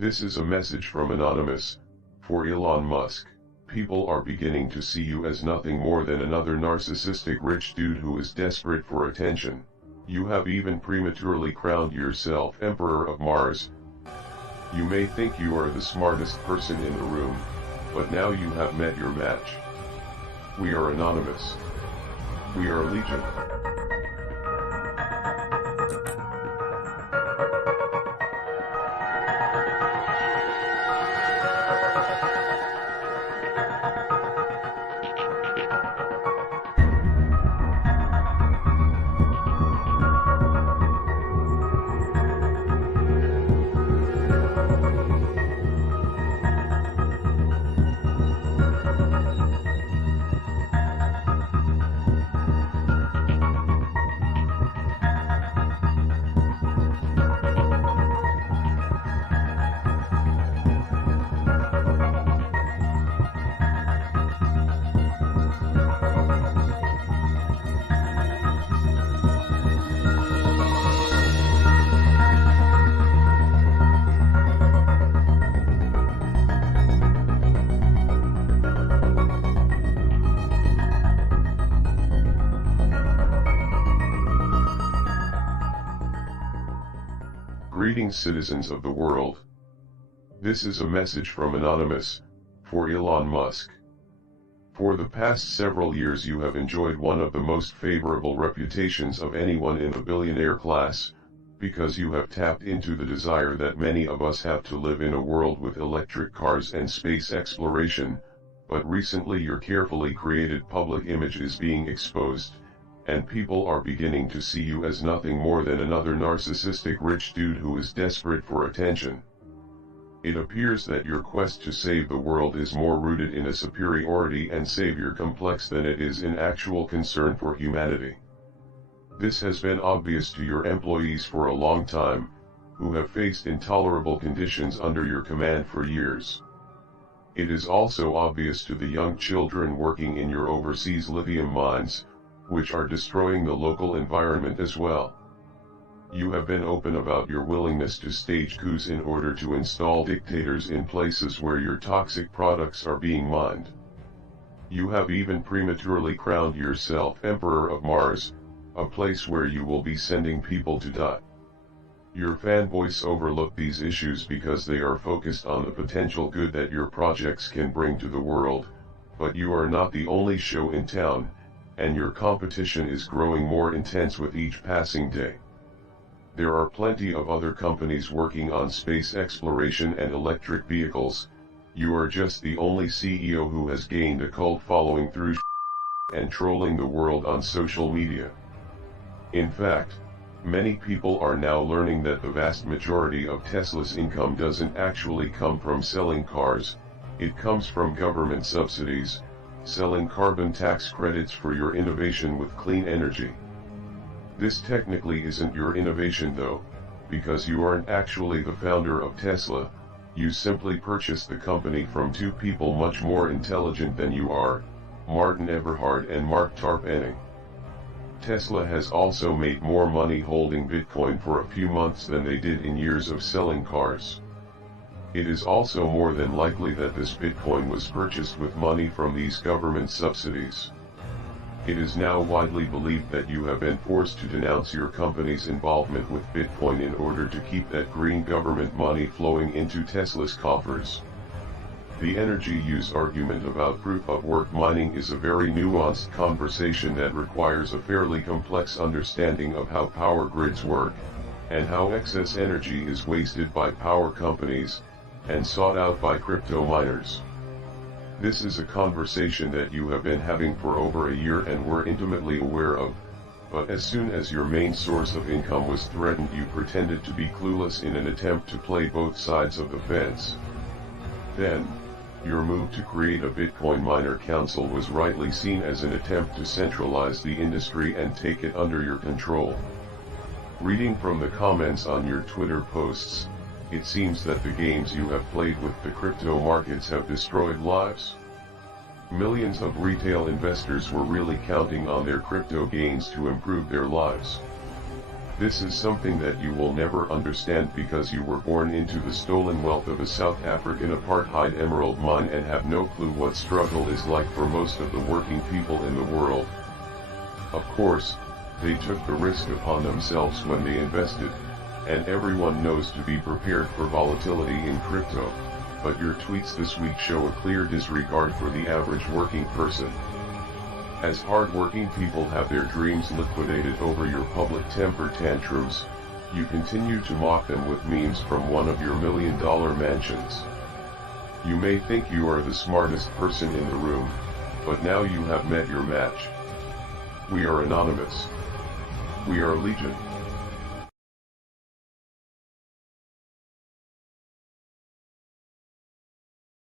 This is a message from Anonymous, for Elon Musk. People are beginning to see you as nothing more than another narcissistic rich dude who is desperate for attention. You have even prematurely crowned yourself Emperor of Mars. You may think you are the smartest person in the room, but now you have met your match. We are Anonymous. We are Legion. Greetings, citizens of the world. This is a message from Anonymous, for Elon Musk. For the past several years you have enjoyed one of the most favorable reputations of anyone in the billionaire class, because you have tapped into the desire that many of us have to live in a world with electric cars and space exploration, but recently your carefully created public image is being exposed, and people are beginning to see you as nothing more than another narcissistic rich dude who is desperate for attention. It appears that your quest to save the world is more rooted in a superiority and savior complex than it is in actual concern for humanity. This has been obvious to your employees for a long time, who have faced intolerable conditions under your command for years. It is also obvious to the young children working in your overseas lithium mines, which are destroying the local environment as well. You have been open about your willingness to stage coups in order to install dictators in places where your toxic products are being mined. You have even prematurely crowned yourself Emperor of Mars, a place where you will be sending people to die. Your fanboys overlook these issues because they are focused on the potential good that your projects can bring to the world, but you are not the only show in town, and your competition is growing more intense with each passing day. There are plenty of other companies working on space exploration and electric vehicles. You are just the only CEO who has gained a cult following through and trolling the world on social media. In fact, many people are now learning that the vast majority of Tesla's income doesn't actually come from selling cars, it comes from government subsidies, selling carbon tax credits for your innovation with clean energy. This technically isn't your innovation though, because you aren't actually the founder of Tesla, you simply purchased the company from two people much more intelligent than you are, Martin Eberhard and Mark Tarpenning. Tesla has also made more money holding Bitcoin for a few months than they did in years of selling cars. It is also more than likely that this Bitcoin was purchased with money from these government subsidies. It is now widely believed that you have been forced to denounce your company's involvement with Bitcoin in order to keep that green government money flowing into Tesla's coffers. The energy use argument about proof-of-work mining is a very nuanced conversation that requires a fairly complex understanding of how power grids work, and how excess energy is wasted by power companies, and sought out by crypto miners. This is a conversation that you have been having for over a year and were intimately aware of, but as soon as your main source of income was threatened you pretended to be clueless in an attempt to play both sides of the fence. Then, your move to create a Bitcoin miner council was rightly seen as an attempt to centralize the industry and take it under your control. Reading from the comments on your Twitter posts, it seems that the games you have played with the crypto markets have destroyed lives. Millions of retail investors were really counting on their crypto gains to improve their lives. This is something that you will never understand because you were born into the stolen wealth of a South African apartheid emerald mine and have no clue what struggle is like for most of the working people in the world. Of course, they took the risk upon themselves when they invested, and everyone knows to be prepared for volatility in crypto, but your tweets this week show a clear disregard for the average working person. As hard-working people have their dreams liquidated over your public temper tantrums, you continue to mock them with memes from one of your million-dollar mansions. You may think you are the smartest person in the room, but now you have met your match. We are anonymous. We are legion.